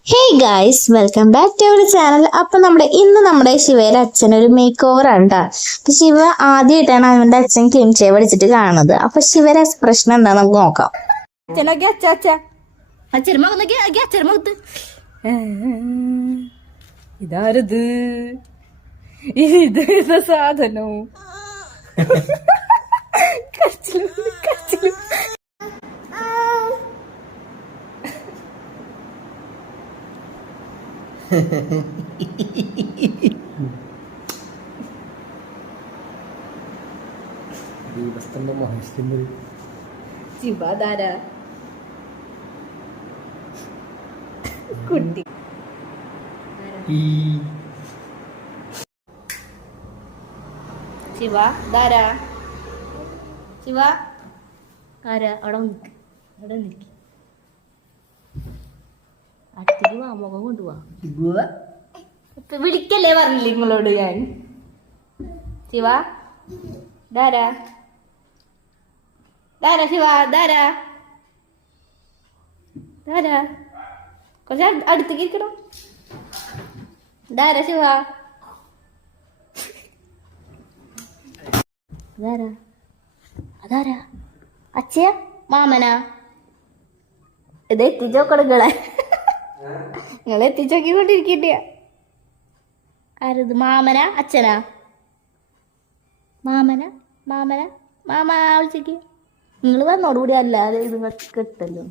Hey guys welcome back to our channel അപ്പൊ നമ്മുടെ ഇന്ന് നമ്മുടെ ശിവയുടെ അച്ഛൻ ഒരു മേക്ക് ഓവർ ആണ് ട്ടോ. അപ്പൊ ശിവ ആദ്യമായിട്ടാണ് അവന്റെ അച്ഛൻ ക്ലിംഷേ പഠിച്ചിട്ട് കാണുന്നത്. അപ്പൊ ശിവയുടെ പ്രശ്നം എന്താ? നമുക്ക് നോക്കാം. അച്ഛനൊക്കെ അച്ഛ അച്ഛ. ഇതാരത്? ഇത് ഏതാ സാധനം? ദീപസ്തംഭം മഹേഷിന്റെ ശിവധാര. കുട്ടി. ശിവ ധാര. ശിവ. ആരാ? അവിടെ നിൽക്ക് അവിടെ നിൽക്ക് അടുത്തേക്ക് വാ മുഖം കൊണ്ടുപോവാ. വിളിക്കല്ലേ പറഞ്ഞില്ലേ നിങ്ങളോട് ഞാൻ? ശിവ ധാരാ. ധാരാ ശിവ ധാരാ. ധാരാ. കുറച്ച് അടു- അടുത്തേക്ക് ഇരിക്കണം? ധാരാ ശിവ. അതാരാ അതാരാ അച്ഛയാ മാമനാ. ഇത് എത്തിച്ചോക്കടുകളെ നിങ്ങൾ എത്തിച്ചോക്കിക്കൊണ്ടിരിക്കട്ടെ. ആരത്? മാമന? അച്ഛനാ? മാമന? മാമന? മാമ വിളിച്ചേക്ക്. നിങ്ങൾ വന്നോടുകൂടി അല്ലാതെ ഇത് കിട്ടല്ലോ.